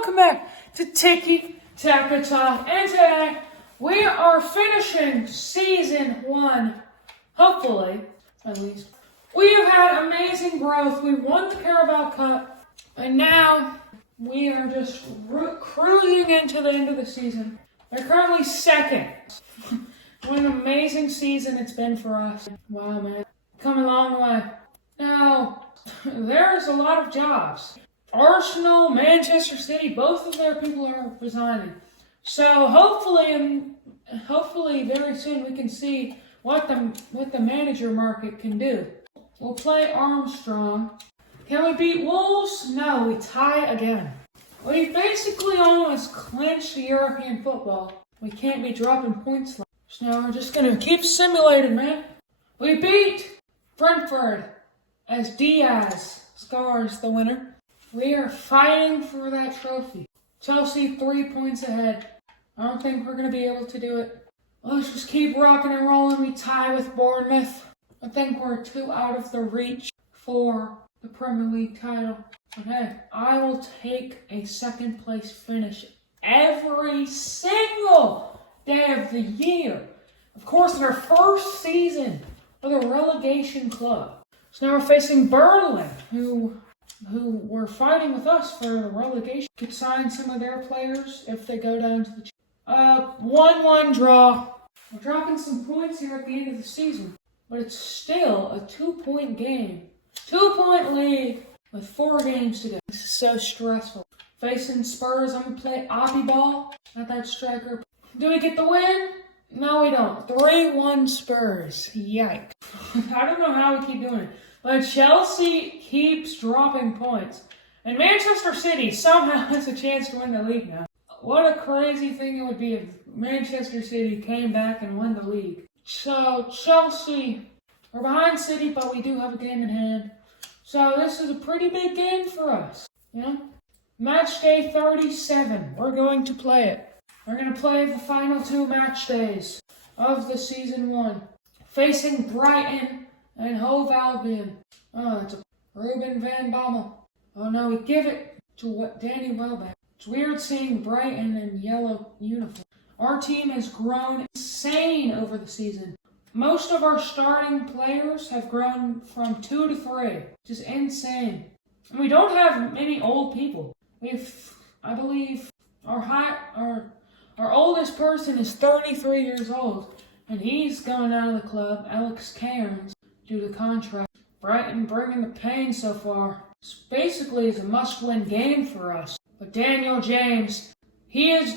welcome back to Tiki Taka Talk. And today, we are finishing Season 1, hopefully, at least. We have had amazing growth. We won the Carabao Cup, and now we are just cruising into the end of the season. They're currently second. What an amazing season it's been for us. Wow, man. Come a long way. Now, there's a lot of jobs. Arsenal, Manchester City, both of their people are resigning. So hopefully very soon we can see what the manager market can do. We'll play Armstrong. Can we beat Wolves? No, we tie again. We basically almost clinched the European football. We can't be dropping points like this. So now we're just going to keep simulating, man. We beat Brentford as Diaz scores the winner. We are fighting for that trophy. Chelsea 3 points ahead. I don't think we're going to be able to do it. Let's just keep rocking and rolling. We tie with Bournemouth. I think we're 2 out of the reach for the Premier League title. Okay, I will take a second place finish every single day of the year. Of course, in our first season for the relegation club. So now we're facing Burnley, who were fighting with us for the relegation. Could sign some of their players if they go down to the 1-1 draw. We're dropping some points here at the end of the season, but it's still a 2-point game. 2-point lead with 4 games to go. This is so stressful. Facing Spurs, I'm going to play Oppie Ball at that striker. Do we get the win? No, we don't. 3-1 Spurs. Yikes. I don't know how we keep doing it. But Chelsea keeps dropping points. And Manchester City somehow has a chance to win the league now. What a crazy thing it would be if Manchester City came back and won the league. So, Chelsea, we're behind City, but we do have a game in hand. So, this is a pretty big game for us. You know? Match day 37. We're going to play it. We're going to play the final 2 match days of the Season 1. Facing Brighton and Hove Albion. Oh, it's a Ruben Van Bommel. Oh no, we give it to Danny Welbeck. It's weird seeing Brighton in yellow uniform. Our team has grown insane over the season. Most of our starting players have grown from 2 to 3, which is insane. And we don't have many old people. I believe our oldest person is 33 years old, and he's going out of the club. Alex Cairns, due to contract. Brighton bringing the pain so far. This basically is a must-win game for us. But Daniel James, he's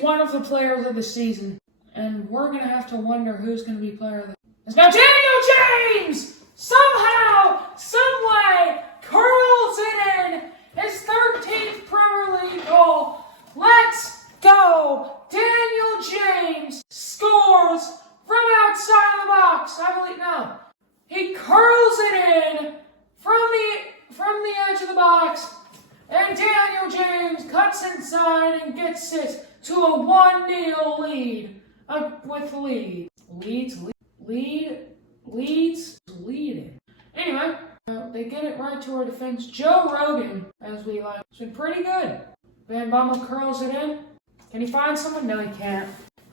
one of the players of the season, and we're going to have to wonder who's going to be player of the season. Now Daniel James somehow, someway curls it in. His 13th Premier League goal. Let's go! Daniel James scores from outside the box. I believe no. He curls it in from the edge of the box, and Daniel James cuts inside and gets it to a 1-0 lead. Leeds leading. Anyway, they get it right to our defense. Joe Rogan, as we like, it's been pretty good. Van Bommel curls it in. Can he find someone? No, he can't.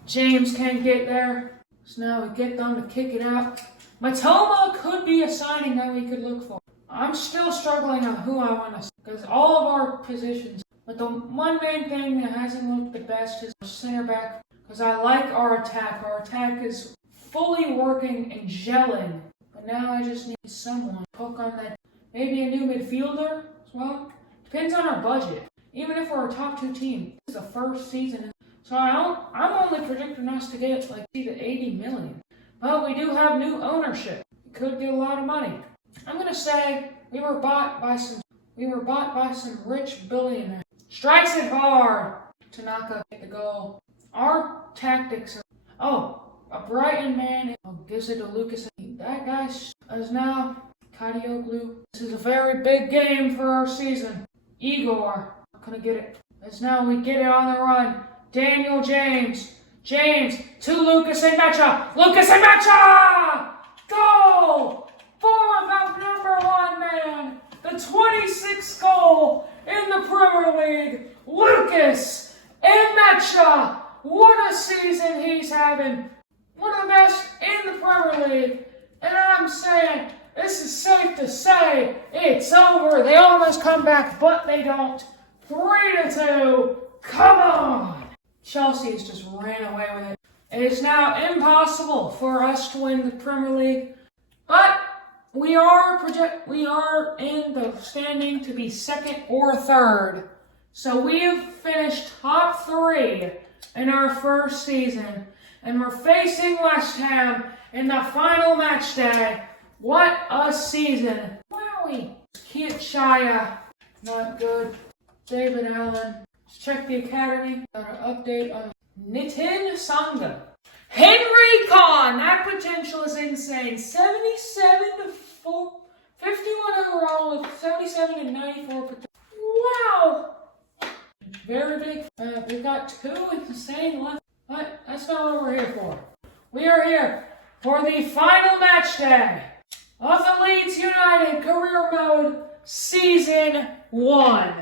James can't get there. So now we get them to kick it out. Matoma could be a signing that we could look for. I'm still struggling on who I want to see, because all of our positions, but the one main thing that hasn't looked the best is our center back, because I like our attack. Our attack is fully working and gelling, but now I just need someone to hook on that. Maybe a new midfielder as well. Depends on our budget. Even if we're a top 2 team, this is the first season, so I'm only predicting us to get like to 80 million. But we do have new ownership. We could get a lot of money. I'm gonna say we were bought by some rich billionaire. Strikes it hard. Tanaka get the goal. Our tactics are a Brighton man gives it to Lucas. That guy is now Kadioglu. This is a very big game for our season. Igor gonna get it. As now we get it on the run. Daniel James to Lucas Emecha. Lucas Emecha! Goal for the number 1 man. The 26th goal in the Premier League, Lucas Nmecha. What a season he's having. One of the best in the Premier League. And I'm saying, this is safe to say, it's over. They almost come back, but they don't. 3-2. Come on. Chelsea has just ran away with it. It is now impossible for us to win the Premier League. But we are in the standing to be second or third. So we have finished top 3 in our first season. And we're facing West Ham in the final match day. What a season. Wowie. Kit Shia. Not good. David Allen. Let's check the academy. Got an update on Nitin Sangha. Henry Khan. That potential is insane. 77 to 4. 51 overall with 77 and 94 potential. Wow. Very big. We've got 2 insane left. But that's not what we're here for. We are here for the final match day of the Leeds United Career Mode Season 1.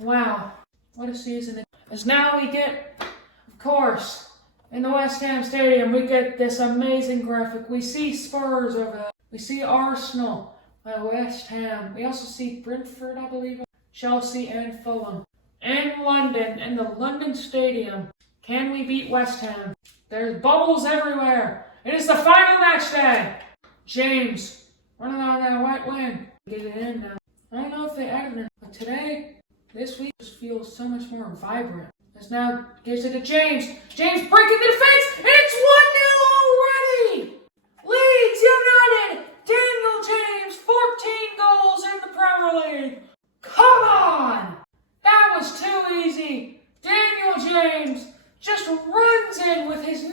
Wow, what a season. As now we get, of course, in the West Ham Stadium, we get this amazing graphic. We see Spurs over there. We see Arsenal, West Ham. We also see Brentford, I believe, Chelsea and Fulham. In London, in the London Stadium. Can we beat West Ham? There's bubbles everywhere. It is the final match day. James, running on that right wing. Get it in now. I don't know if they added it, but today, this week, just feels so much more vibrant. As now gives it to James. James breaking the defense, and it's 1-0 already. Leeds United. Daniel James, 14 goals in the Premier League. Come on. That was too easy. Daniel James just runs in with his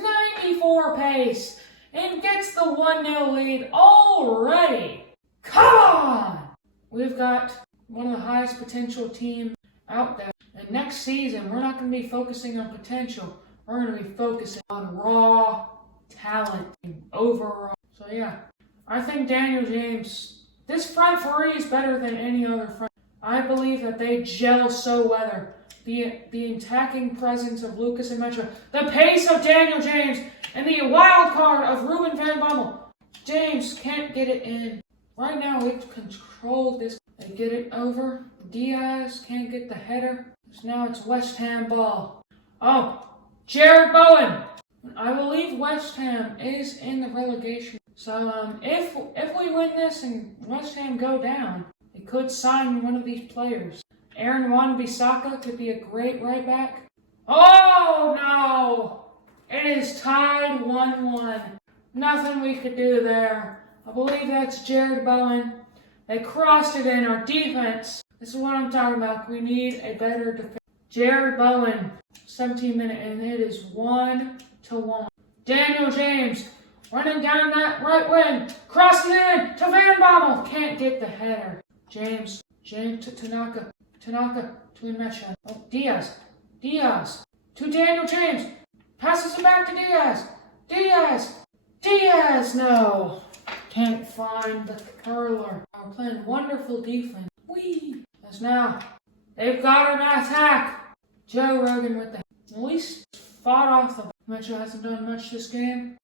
94 pace and gets the 1-0 lead already. Come on! We've got one of the highest potential teams out there. And next season, we're not going to be focusing on potential. We're going to be focusing on raw talent overall. So yeah, I think Daniel James, this front 3 is better than any other front. I believe that they gel so well. The attacking presence of Lucas Nmecha, the pace of Daniel James, and the wild card of Ruben van Bommel. James can't get it in. Right now, we've controlled this. They get it over. Diaz can't get the header. So now it's West Ham ball. Oh, Jared Bowen. I believe West Ham is in the relegation. So if we win this and West Ham go down, they could sign one of these players. Aaron Wan-Bissaka could be a great right back. Oh, no! It is tied 1-1. Nothing we could do there. I believe that's Jared Bowen. They crossed it in our defense. This is what I'm talking about. We need a better defense. Jared Bowen, 17 minutes, and it is 1-1. Daniel James running down that right wing. Crossing it in to Van Bommel. Can't get the header. James to Tanaka. Tanaka to Nmecha. Oh, Diaz to Daniel James. Passes it back to Diaz. No. Can't find the curler. We're playing wonderful defense. Whee! As now, they've got an attack. Joe Rogan with the at least fought off the Nmecha hasn't done much this game.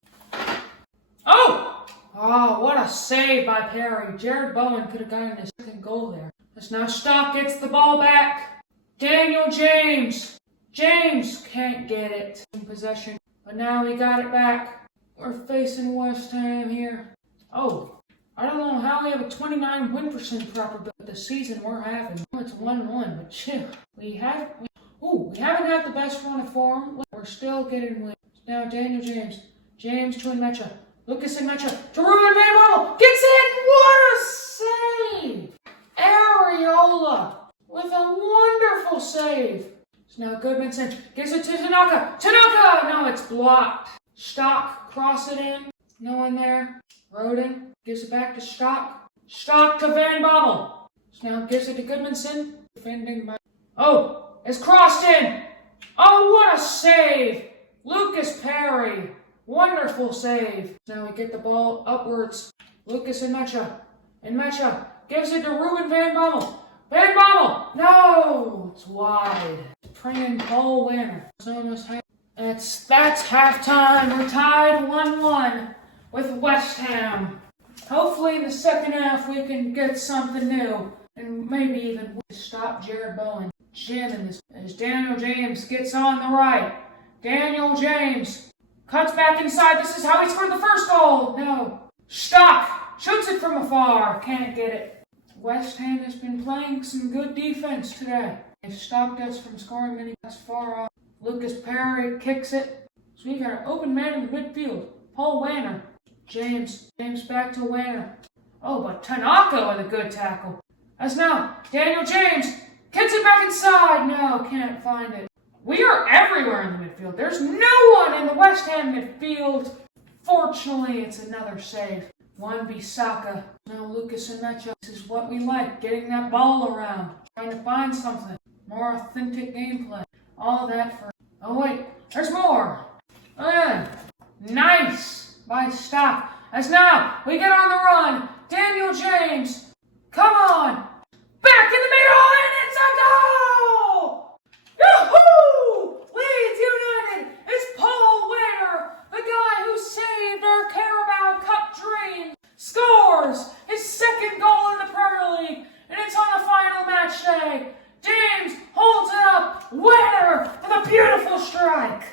Oh, what a save by Perry. Jared Bowen could have gotten his second goal there. As now Stock gets the ball back. Daniel James. James can't get it in possession. But now we got it back. We're facing West Ham here. Oh, I don't know how we have a 29 win percent probability this season we're having. It's 1-1, but chill. We haven't had the best run of form. We're still getting wins. Now Daniel James. James to Nmecha. Lucas Nmecha to Ruben van Bommel. Gets in. What a save! Areola with a wonderful save. So now Goodmanson gives it to Tanaka. No, it's blocked. Stock, cross it in. No one there. Roden gives it back to Stock. Stock to Van Bommel. So now gives it to Goodmanson. Defending by... Oh, it's crossed in. Oh, what a save. Lucas Perry. Wonderful save. Now we get the ball upwards. Lucas Nmecha. Nmecha gives it to Ruben van Bommel. Van Bommel! No! It's wide. Bringing Paul Werner. It's almost half. That's halftime. We're tied 1-1 with West Ham. Hopefully in the second half we can get something new. And maybe even stop Jared Bowen. Jamming this as Daniel James gets on the right. Daniel James cuts back inside. This is how he scored the first goal. No. Stock shoots it from afar. Can't get it. West Ham has been playing some good defense today. They've stopped us from scoring many shots far off. Lucas Perry kicks it. So we got an open man in the midfield. Paul Werner. James back to Werner. Oh, but Tanaka with a good tackle. As now, Daniel James kicks it back inside. No, can't find it. We are everywhere in the midfield. There's no one in the West Ham midfield. Fortunately, it's another save. Wan-Bissaka. Now Lucas and Mecha. This is what we like. Getting that ball around. Trying to find something. More authentic gameplay. All that for... Oh, wait. There's more. And nice by Stock. As now, we get on the run. Daniel James. Come on. Back in the middle, and it's a goal! Yahoo! Leeds United is Paul Werner, the guy who saved our Carabao Cup dream, scores his second goal in the Premier League, and it's on the final match day. James holds it up. Werner with a beautiful strike.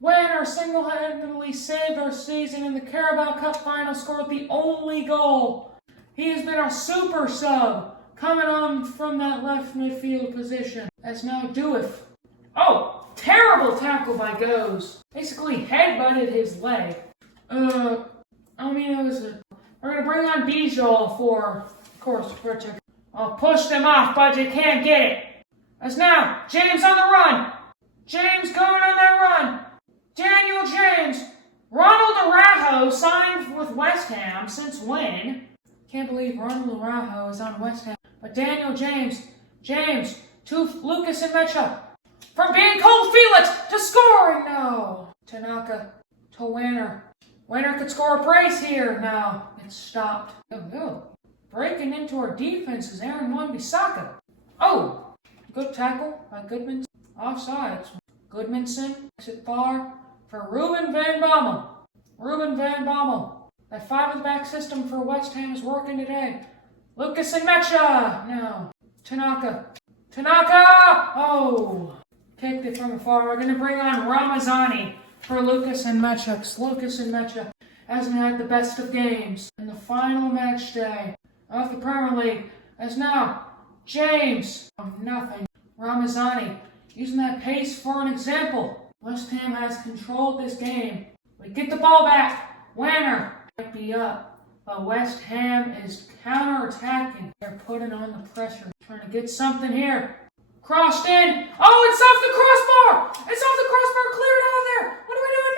Werner single-handedly saved our season in the Carabao Cup final, scored the only goal. He has been a super sub. Coming on from that left midfield position. That's now Douif. Oh, terrible tackle by Goes. Basically headbutted his leg. We're going to bring on Bijol for, of course, protect. I'll push them off, but you can't get it. As now, James on the run. James going on that run. Daniel James. Ronald Araujo signed with West Ham since when? Can't believe Ronald Araujo is on West Ham. But Daniel James to Lucas and Mecha. From being cold Felix to scoring. No. Tanaka to Werner. Werner could score a brace here. No. It's stopped. Oh. Breaking into our defense is Aaron Wan-Bissaka. Oh. Good tackle by Goodmanson. Offsides. Goodmanson makes it far for Ruben Van Bommel. Ruben Van Bommel. That 5-at-the-back system for West Ham is working today. Lucas and Mecha! No. Tanaka! Oh! Kicked it from afar. We're going to bring on Ramazani for Lucas and Mecha. Lucas and Mecha hasn't had the best of games in the final match day of the Premier League. As now, James. Oh, nothing. Ramazani using that pace for an example. West Ham has controlled this game. We get the ball back. Werner might be up. But West Ham is counter-attacking. They're putting on the pressure. Trying to get something here. Crossed in. Oh, it's off the crossbar! It's off the crossbar! Clear it out of there! What are we doing?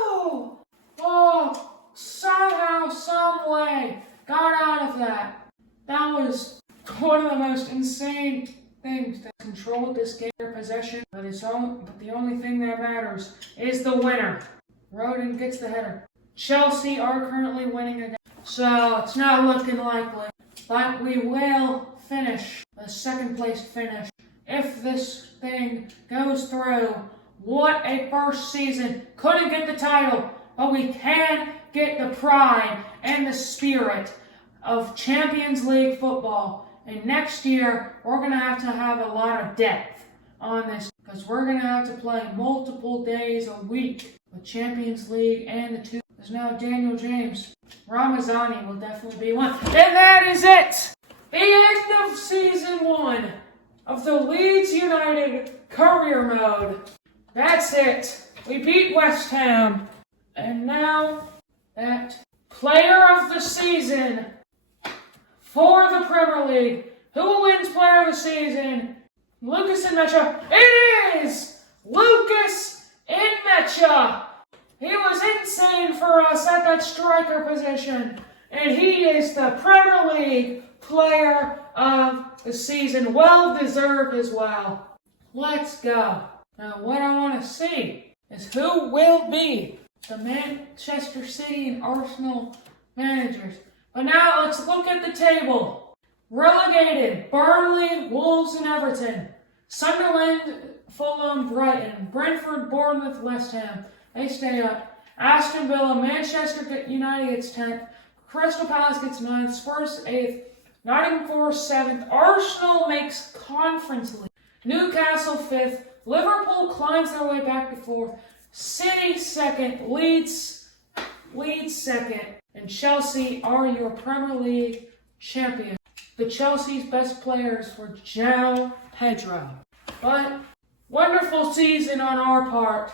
No! Oh, somehow, some way, got out of that. That was one of the most insane things that controlled this game. Possession, but the only thing that matters is the winner. Rodin gets the header. Chelsea are currently winning again, so it's not looking likely. But we will finish a second place finish. If this thing goes through, what a first season. Couldn't get the title, but we can get the pride and the spirit of Champions League football. And next year, we're going to have a lot of depth on this, because we're going to have to play multiple days a week with Champions League and the two. There's now Daniel James. Ramazani will definitely be one. And that is it! The end of season 1 of the Leeds United career mode. That's it. We beat West Ham. And now, that player of the season for the Premier League. Who wins player of the season? Lucas and Mecha. It is Lucas and Mecha. He was insane for us at that striker position. And he is the Premier League player of the season. Well deserved as well. Let's go. Now what I want to see is who will be the Manchester City and Arsenal managers. But now let's look at the table. Relegated, Burnley, Wolves and Everton. Sunderland, Fulham, Brighton. Brentford, Bournemouth, West Ham. They stay up. Aston Villa, Manchester United gets 10th. Crystal Palace gets 9th. Spurs 8th. Nottingham Forest 7th. Arsenal makes Conference League. Newcastle 5th. Liverpool climbs their way back to 4th. City 2nd. Leeds 2nd. And Chelsea are your Premier League champions. The Chelsea's best players were João Pedro. But wonderful season on our part.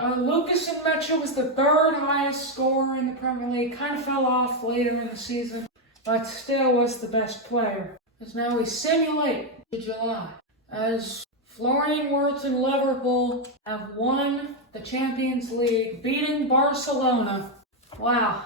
Lucas Nmecha was the 3rd highest scorer in the Premier League. Kind of fell off later in the season, but still was the best player. As now we simulate to July. As Florian Wirtz and Liverpool have won the Champions League, beating Barcelona. Wow.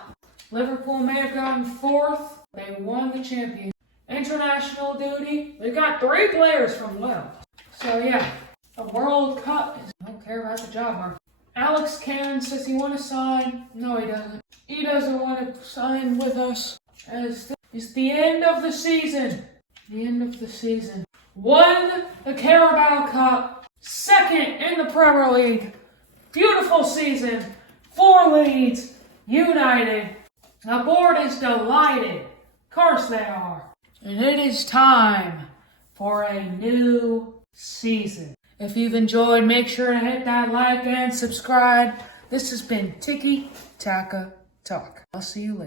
Liverpool may have gotten 4th. They won the Champions. International duty. We got 3 players from Lille. So yeah, the World Cup is, I don't care about the job market. Alex Cannon says he want to sign. No, he doesn't. He doesn't want to sign with us. As it's the end of the season. The end of the season. Won the Carabao Cup. 2nd in the Premier League. Beautiful season for Leeds United. The board is delighted. Of course they are. And it is time for a new season. If you've enjoyed, make sure to hit that like and subscribe. This has been Tiki Taka Talk. I'll see you later.